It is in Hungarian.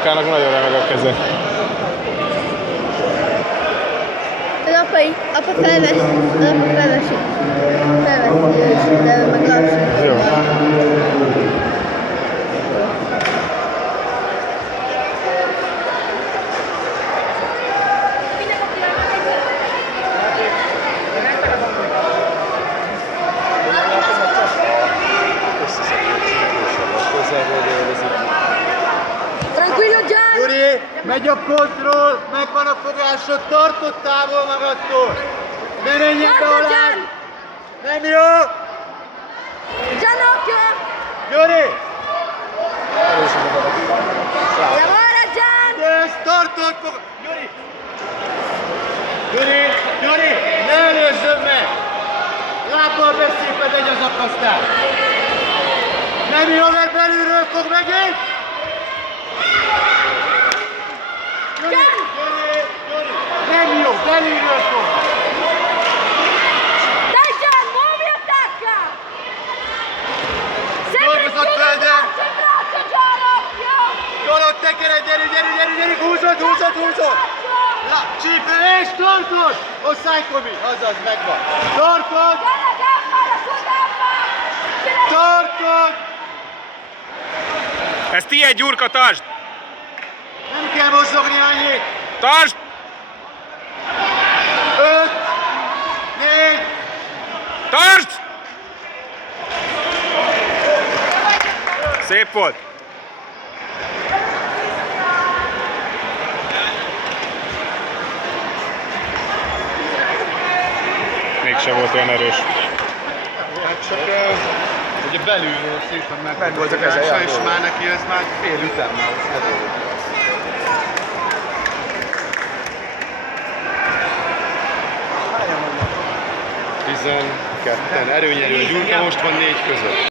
Apukának nagyon remeg a keze. Az apa felveszi, de ő meg lassít. Jó. Tranquillo, Gian! Gyuri, megy a kontroll, megvan a fogásod, tartott távol magadtól! Ne menjen be Forza, alá! Gian! Nem jó! Gianocchio! Gyuri! Lavora, Gian! Nézd, tartott fog... Gyuri! Gyuri, ne előzzön meg! Lábbal beszéped egy az akasztál! Nem jó, mert belülről fog megint! Gyuri! Nem jó, belülről fog! Dai, Gian, muovi e attacca! Sempre Dolgozott chiuso il földön! braccio, Gianocchio! Gyalog tekered, gyere, húzod! Csípő és tartod! Osztály, Kobi! Azaz, megvan! Tartod! La gamba, la sua gamba! Tartod! Ez tiéd, Gyurka, tartsd! Nem kell mozogni annyit! Tartsd! 5, 4, Tartsd! Szép volt! Mégse volt olyan erős. hát csak ugye belülről szépen Meg volt a keze, megfogása, ja, és jó. már neki ez már fél ütemmel. 12-en erőnyerő, Gyurka most van 4 között.